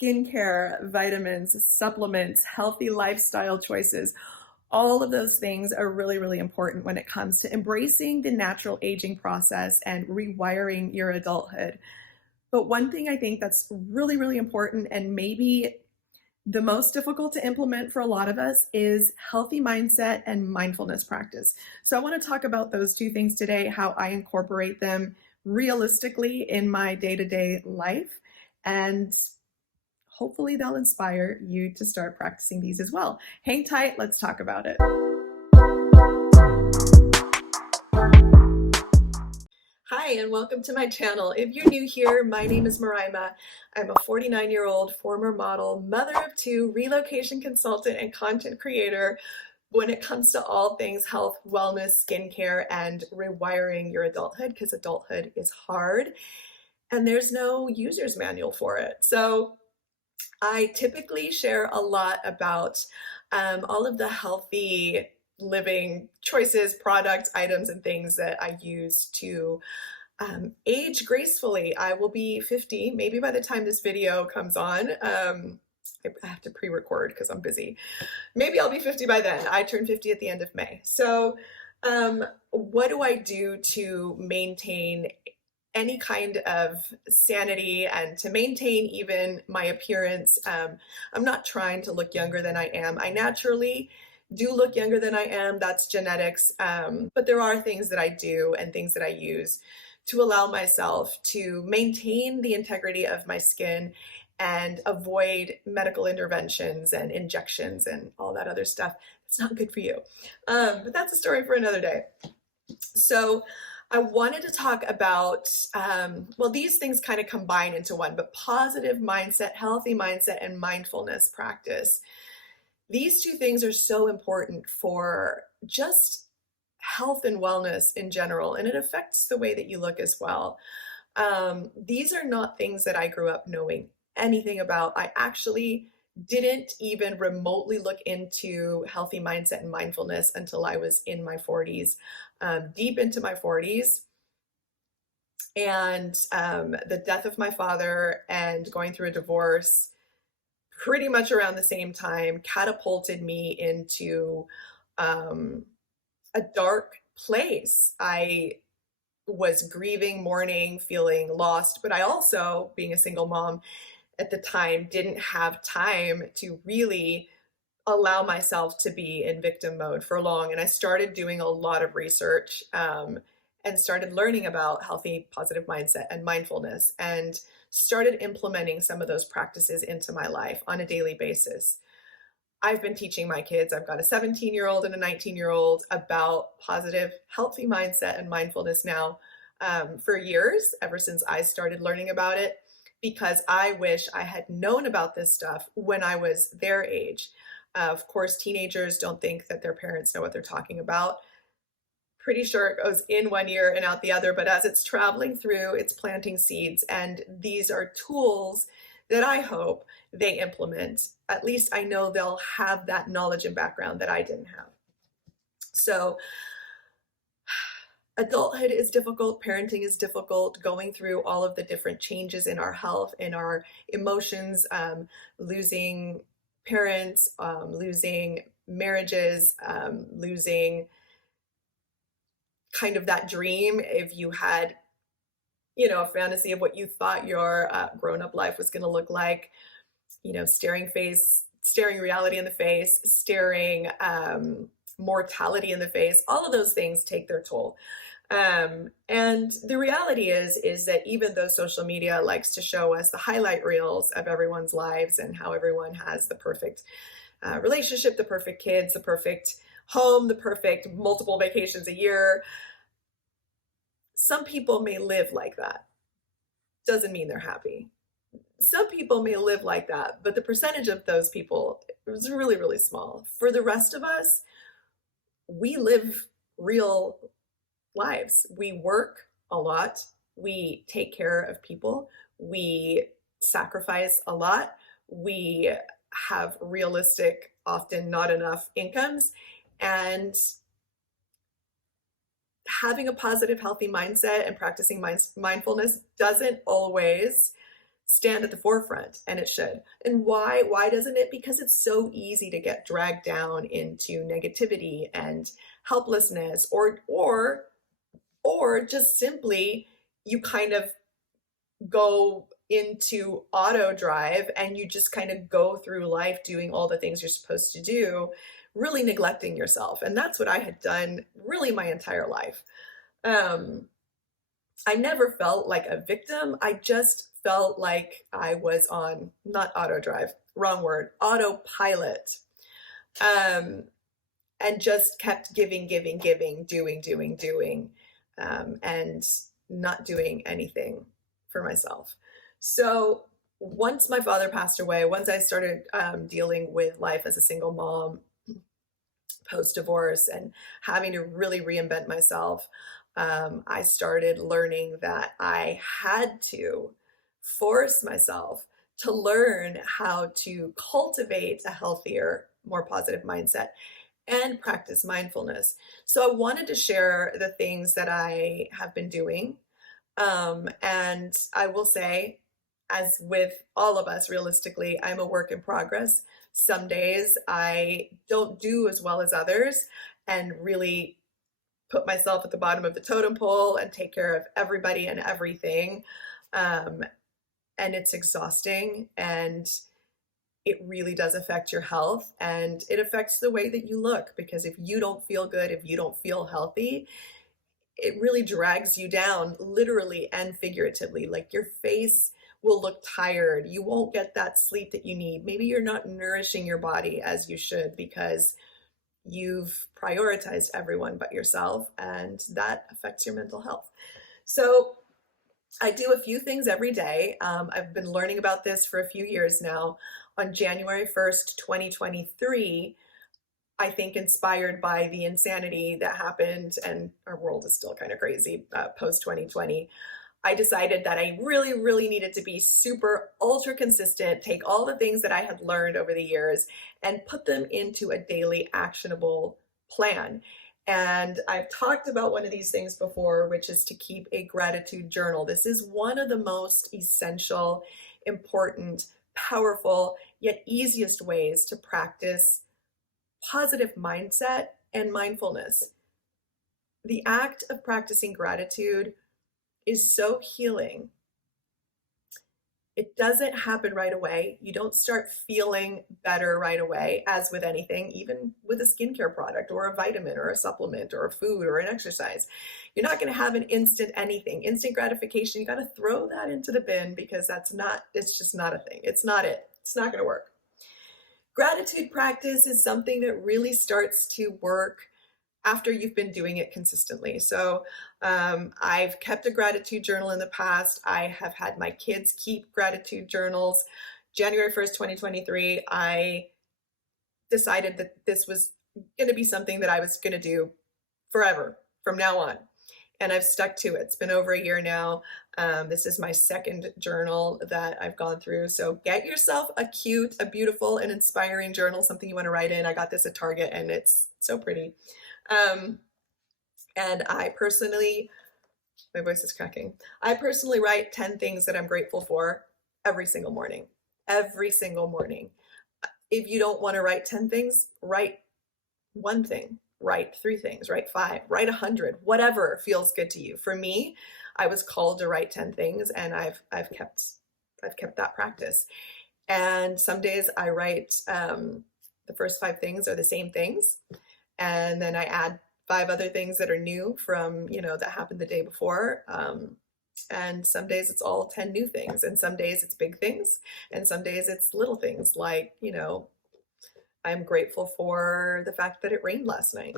skincare, vitamins, supplements, healthy lifestyle choices. All of those things are really, really important when it comes to embracing the natural aging process and rewiring your adulthood. But one thing I think that's really, really important and maybe the most difficult to implement for a lot of us is healthy mindset and mindfulness practice. So I want to talk about those two things today, how I incorporate them realistically in my day-to-day life. And hopefully they'll inspire you to start practicing these as well. Hang tight, let's talk about it. Hi, and welcome to my channel. If you're new here, my name is Marima. I'm a 49-year-old former model, mother of two, relocation consultant, and content creator when it comes to all things health, wellness, skincare, and rewiring your adulthood, because adulthood is hard and there's no user's manual for it. So I typically share a lot about all of the healthy living choices, products, items, and things that I use to age gracefully. I will be 50, maybe by the time this video comes on. I have to pre-record because I'm busy. Maybe I'll be 50 by then. I turn 50 at the end of May. So what do I do to maintain any kind of sanity and to maintain even my appearance? I'm not trying to look younger than I am. I naturally do look younger than I am. That's genetics. But there are things that I do and things that I use to allow myself to maintain the integrity of my skin and avoid medical interventions and injections and all that other stuff. It's not good for you. But that's a story for another day. So I wanted to talk about, well, these things kind of combine into one, but positive mindset, healthy mindset, and mindfulness practice. These two things are so important for just health and wellness in general, and it affects the way that you look as well. These are not things that I grew up knowing anything about. I actually didn't even remotely look into healthy mindset and mindfulness until I was in my 40s, deep into my 40s. And the death of my father and going through a divorce pretty much around the same time catapulted me into a dark place. I was grieving, mourning, feeling lost, but I also, being a single mom at the time, didn't have time to really allow myself to be in victim mode for long. And I started doing a lot of research and started learning about healthy, positive mindset and mindfulness, and started implementing some of those practices into my life on a daily basis. I've been teaching my kids, I've got a 17-year-old and a 19-year-old, about positive, healthy mindset and mindfulness now for years, ever since I started learning about it, because I wish I had known about this stuff when I was their age. Of course, teenagers don't think that their parents know what they're talking about. Pretty sure it goes in one ear and out the other, but as it's traveling through, it's planting seeds. And these are tools that I hope they implement. At least I know they'll have that knowledge and background that I didn't have. So adulthood is difficult, parenting is difficult, going through all of the different changes in our health, in our emotions, losing parents, losing marriages, losing kind of that dream. If you had, a fantasy of what you thought your grown-up life was going to look like, staring reality in the face, staring mortality in the face, all of those things take their toll. And the reality is that even though social media likes to show us the highlight reels of everyone's lives and how everyone has the perfect relationship, the perfect kids, the perfect home, the perfect multiple vacations a year, some people may live like that. Doesn't mean they're happy. Some people may live like that, but the percentage of those people is really, really small. For the rest of us, we live real lives. We work a lot. We take care of people. We sacrifice a lot. We have realistic, often not enough incomes. And having a positive, healthy mindset and practicing mindfulness doesn't always stand at the forefront, and it should. And why doesn't it? Because it's so easy to get dragged down into negativity and helplessness, or just simply you kind of go into auto drive and you just kind of go through life doing all the things you're supposed to do, really neglecting yourself. And that's what I had done really my entire life. um, I never felt like a victim. I just felt like I was on, not auto drive, wrong word, autopilot. Um, and just kept giving, doing, and not doing anything for myself. So once my father passed away, once I started dealing with life as a single mom post divorce and having to really reinvent myself, I started learning that I had to force myself to learn how to cultivate a healthier, more positive mindset and practice mindfulness. So I wanted to share the things that I have been doing. And I will say, as with all of us, realistically, I'm a work in progress. Some days I don't do as well as others and really put myself at the bottom of the totem pole and take care of everybody and everything. Um, and it's exhausting, and it really does affect your health, and it affects the way that you look, because if you don't feel good, if you don't feel healthy, it really drags you down, literally and figuratively. Like, your face will look tired. You won't get that sleep that you need. Maybe you're not nourishing your body as you should because you've prioritized everyone but yourself, and that affects your mental health. So I do a few things every day. I've been learning about this for a few years now. On January 1st, 2023, I think inspired by the insanity that happened, and our world is still kind of crazy post 2020, I decided that I really, really needed to be super ultra consistent, take all the things that I had learned over the years and put them into a daily actionable plan. And I've talked about one of these things before, which is to keep a gratitude journal. This is one of the most essential, important, powerful, yet easiest ways to practice positive mindset and mindfulness. The act of practicing gratitude is so healing. It doesn't happen right away. You don't start feeling better right away, as with anything, even with a skincare product or a vitamin or a supplement or a food or an exercise. You're not going to have an instant anything, instant gratification. You got to throw that into the bin, because it's just not a thing. It's not it. It's not going to work. Gratitude practice is something that really starts to work after you've been doing it consistently. So I've kept a gratitude journal in the past. I have had my kids keep gratitude journals. January 1st, 2023, I decided that this was going to be something that I was going to do forever from now on. And I've stuck to it. It's been over a year now. This is my second journal that I've gone through. So get yourself a cute, a beautiful, and inspiring journal, something you want to write in. I got this at Target, and it's so pretty. And I personally, my voice is cracking. I personally write 10 things that I'm grateful for every single morning. Every single morning. If you don't want to write 10 things, write one thing. Write 3 things, write 5, write 100, whatever feels good to you. For me, I was called to write 10 things, and I've kept that practice. And some days I write the first 5 things are the same things, and then I add 5 other things that are new from, that happened the day before. And some days it's all 10 new things, and some days it's big things, and some days it's little things like, I'm grateful for the fact that it rained last night,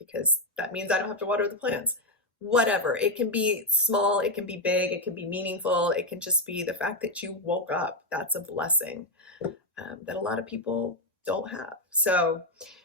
because that means I don't have to water the plants. Whatever. It can be small, it can be big, it can be meaningful. It can just be the fact that you woke up. That's a blessing that a lot of people don't have. So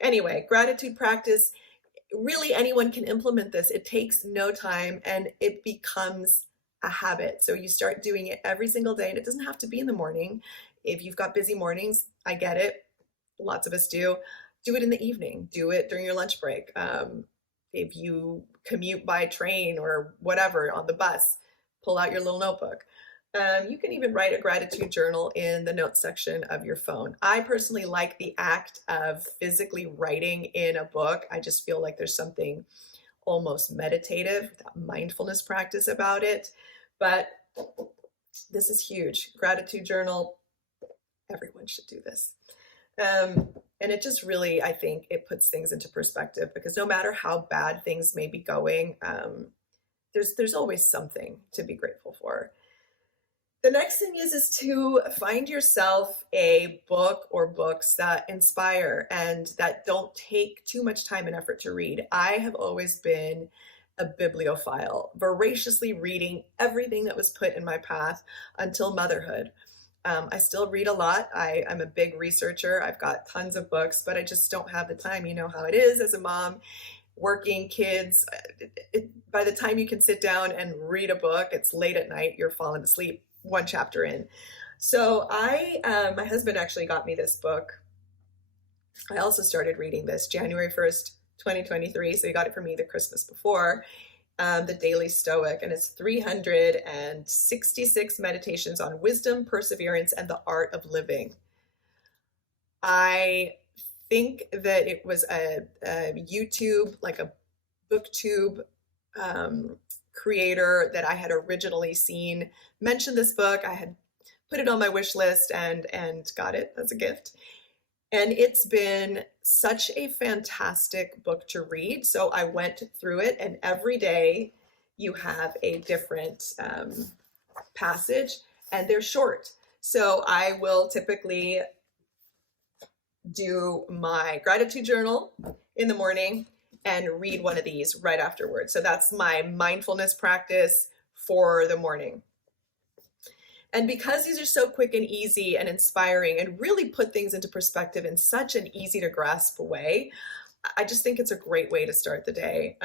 anyway, gratitude practice, really anyone can implement this. It takes no time, and it becomes a habit. So you start doing it every single day, and it doesn't have to be in the morning. If you've got busy mornings, I get it. Lots of us do. Do it in the evening. Do it during your lunch break. If you commute by train or whatever on the bus, pull out your little notebook. You can even write a gratitude journal in the notes section of your phone. I personally like the act of physically writing in a book. I just feel like there's something almost meditative, that mindfulness practice about it. But this is huge. Gratitude journal, everyone should do this. And it just really, I think it puts things into perspective, because no matter how bad things may be going, there's always something to be grateful for. The next thing is to find yourself a book or books that inspire and that don't take too much time and effort to read. I have always been a bibliophile, voraciously reading everything that was put in my path until motherhood. I still read a lot. I'm a big researcher. I've got tons of books, but I just don't have the time. You know how it is as a mom, working, kids. By the time you can sit down and read a book, it's late at night. You're falling asleep one chapter in. So my husband actually got me this book. I also started reading this January 1st, 2023. So he got it for me the Christmas before. The Daily Stoic, and it's 366 meditations on wisdom, perseverance, and the art of living. I think that it was a YouTube, like a booktube creator that I had originally seen mention this book. I had put it on my wish list and got it as a gift. And it's been such a fantastic book to read. So I went through it, and every day you have a different passage, and they're short. So I will typically do my gratitude journal in the morning and read one of these right afterwards. So that's my mindfulness practice for the morning. And because these are so quick and easy and inspiring and really put things into perspective in such an easy to grasp way, I just think it's a great way to start the day.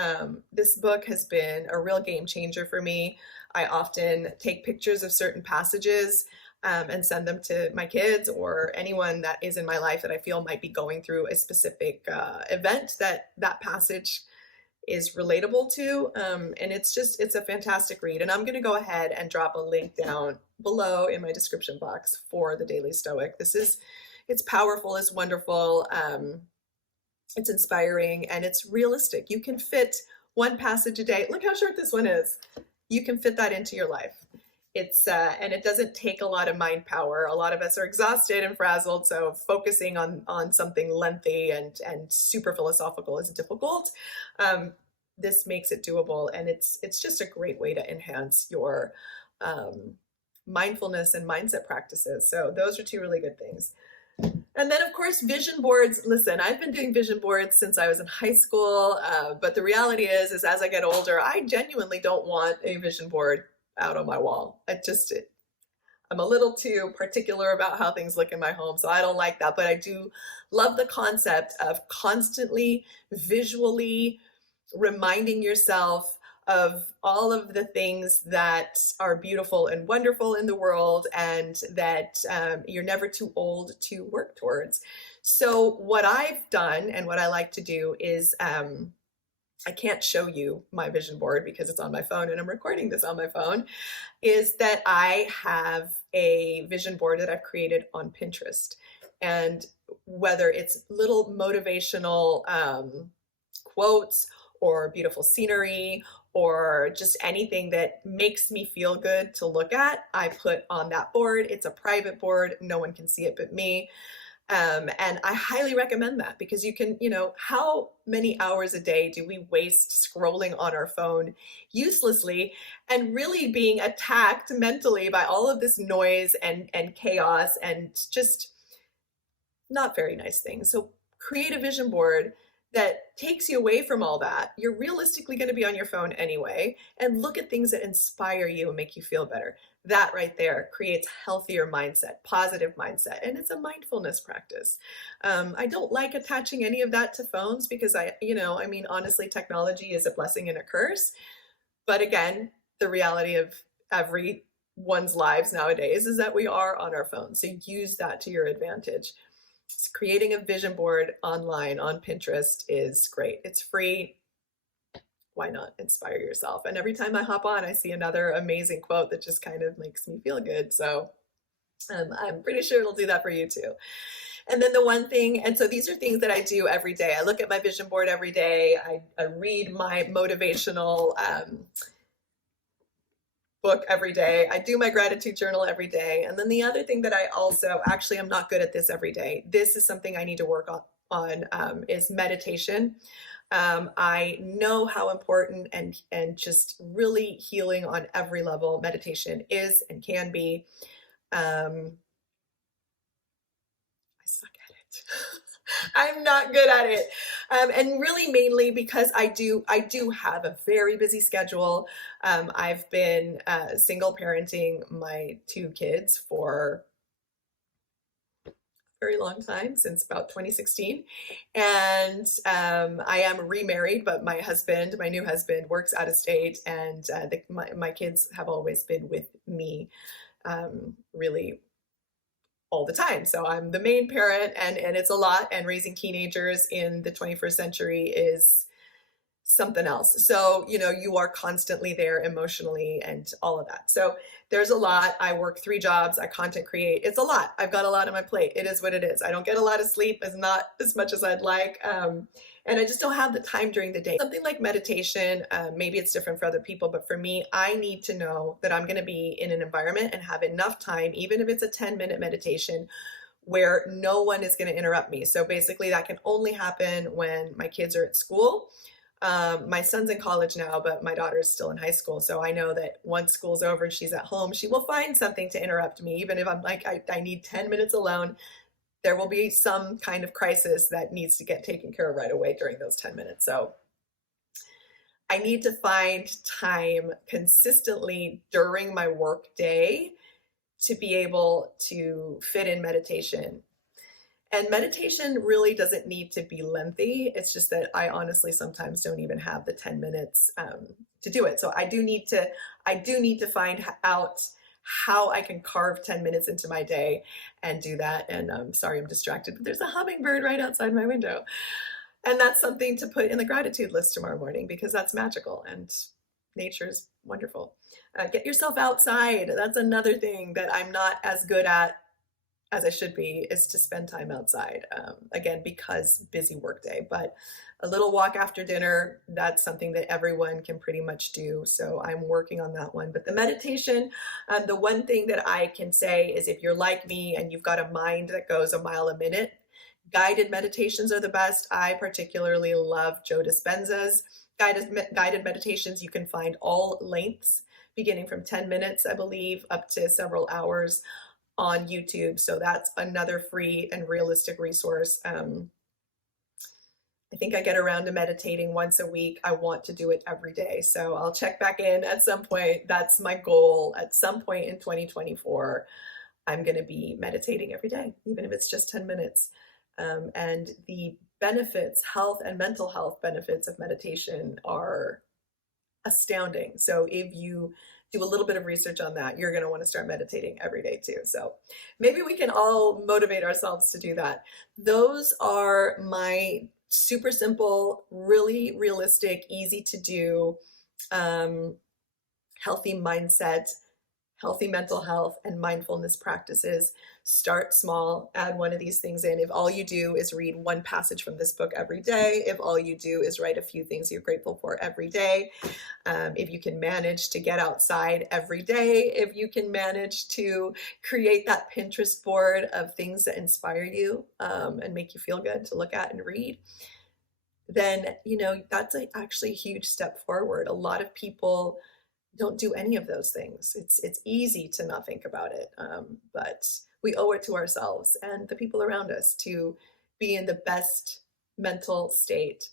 This book has been a real game changer for me. I often take pictures of certain passages and send them to my kids or anyone that is in my life that I feel might be going through a specific event that passage is relatable to. And it's a fantastic read. And I'm going to go ahead and drop a link down below in my description box for the Daily Stoic. It's powerful, it's wonderful, it's inspiring, and it's realistic. You can fit one passage a day. Look how short this one is. You can fit that into your life. And it doesn't take a lot of mind power. A lot of us are exhausted and frazzled, so focusing on something lengthy and super philosophical is difficult. This makes it doable, and it's just a great way to enhance your mindfulness and mindset practices. So those are two really good things. And then, of course, vision boards. Listen, I've been doing vision boards since I was in high school, but the reality is as I get older, I genuinely don't want a vision board out on my wall. I'm a little too particular about how things look in my home, so I don't like that. But I do love the concept of constantly visually reminding yourself of all of the things that are beautiful and wonderful in the world, and that you're never too old to work towards. So what I've done and what I like to do is, I can't show you my vision board because it's on my phone and I'm recording this on my phone, is that I have a vision board that I've created on Pinterest. And whether it's little motivational quotes or beautiful scenery or just anything that makes me feel good to look at, I put on that board. It's a private board. No one can see it but me. And I highly recommend that, because you can, how many hours a day do we waste scrolling on our phone uselessly and really being attacked mentally by all of this noise and chaos and just not very nice things. So create a vision board that takes you away from all that. You're realistically going to be on your phone anyway, and look at things that inspire you and make you feel better. That right there creates healthier mindset, positive mindset, and it's a mindfulness practice. I don't like attaching any of that to phones because honestly, technology is a blessing and a curse. But again, the reality of everyone's lives nowadays is that we are on our phones. So use that to your advantage. So creating a vision board online on Pinterest is great. It's free. why not inspire yourself? And every time I hop on, I see another amazing quote that just kind of makes me feel good. So I'm pretty sure it'll do that for you too. And then the one thing, and so these are things that I do every day. I look at my vision board every day. I read my motivational book every day. I do my gratitude journal every day. And then the other thing that I also, actually, I'm not good at this every day. This is something I need to work on is meditation. I know how important and just really healing on every level meditation is and can be. I suck at it. I'm not good at it. And really mainly because I do have a very busy schedule. I've been single parenting my two kids for a very long time, since about 2016. And I am remarried, but my new husband, works out of state, and my kids have always been with me, really all the time. So I'm the main parent, and it's a lot, and raising teenagers in the 21st century is something else. So, you are constantly there emotionally and all of that. So there's a lot. I work 3 jobs. I content create. It's a lot. I've got a lot on my plate. It is what it is. I don't get a lot of sleep, as not as much as I'd like. And I just don't have the time during the day. Something like meditation, maybe it's different for other people, but for me, I need to know that I'm going to be in an environment and have enough time, even if it's a 10-minute meditation, where no one is going to interrupt me. So basically that can only happen when my kids are at school. My son's in college now, but my daughter's still in high school. So I know that once school's over and she's at home, she will find something to interrupt me. Even if I'm like, I need 10 minutes alone, there will be some kind of crisis that needs to get taken care of right away during those 10 minutes. So I need to find time consistently during my work day to be able to fit in meditation. And meditation really doesn't need to be lengthy. It's just that I honestly sometimes don't even have the 10 minutes to do it. So I do need to find out how I can carve 10 minutes into my day and do that. And sorry, I'm distracted, but there's a hummingbird right outside my window. And that's something to put in the gratitude list tomorrow morning, because that's magical and nature's wonderful. Get yourself outside. That's another thing that I'm not as good at as I should be, is to spend time outside. Again, because busy workday, but a little walk after dinner, that's something that everyone can pretty much do. So I'm working on that one. But the meditation, the one thing that I can say is, if you're like me and you've got a mind that goes a mile a minute, guided meditations are the best. I particularly love Joe Dispenza's guided meditations. You can find all lengths, beginning from 10 minutes, I believe, up to several hours on YouTube. So that's another free and realistic resource. I think I get around to meditating once a week. I want to do it every day. So I'll check back in at some point. That's my goal. At some point in 2024, I'm going to be meditating every day, even if it's just 10 minutes. And the benefits, health and mental health benefits of meditation are astounding. So if you do a little bit of research on that, you're going to want to start meditating every day too. So maybe we can all motivate ourselves to do that. Those are my super simple, really realistic, easy to do, healthy mindset, healthy mental health, and mindfulness practices. Start small, add one of these things in. If all you do is read one passage from this book every day, if all you do is write a few things you're grateful for every day, if you can manage to get outside every day, if you can manage to create that Pinterest board of things that inspire you and make you feel good to look at and read, then, that's actually a huge step forward. A lot of people don't do any of those things. It's easy to not think about it, but we owe it to ourselves and the people around us to be in the best mental state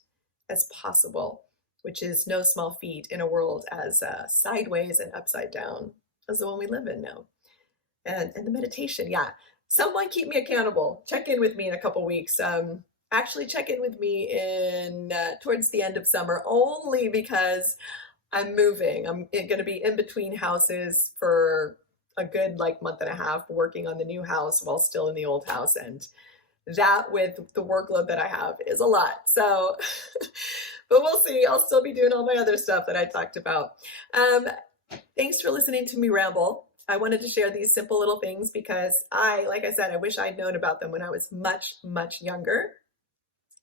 as possible, which is no small feat in a world as sideways and upside down as the one we live in now. And the meditation, yeah. Someone keep me accountable. Check in with me in a couple weeks. Actually, check in with me in towards the end of summer, only because I'm moving. I'm going to be in between houses for a good month and a half, working on the new house while still in the old house. And that with the workload that I have is a lot. So, but we'll see. I'll still be doing all my other stuff that I talked about. Um, Thanks for listening to me ramble. I wanted to share these simple little things because like I said, I wish I'd known about them when I was much, much younger.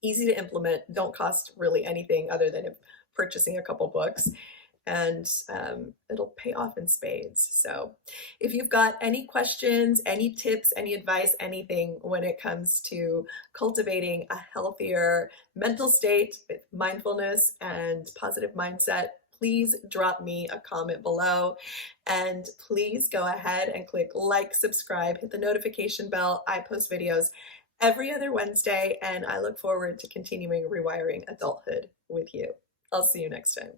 Easy to implement, don't cost really anything other than purchasing a couple books, and it'll pay off in spades. So if you've got any questions, any tips, any advice, anything when it comes to cultivating a healthier mental state with mindfulness and positive mindset, please drop me a comment below, and please go ahead and click like, subscribe, hit the notification bell. I post videos every other Wednesday, and I look forward to continuing rewiring adulthood with you. I'll see you next time.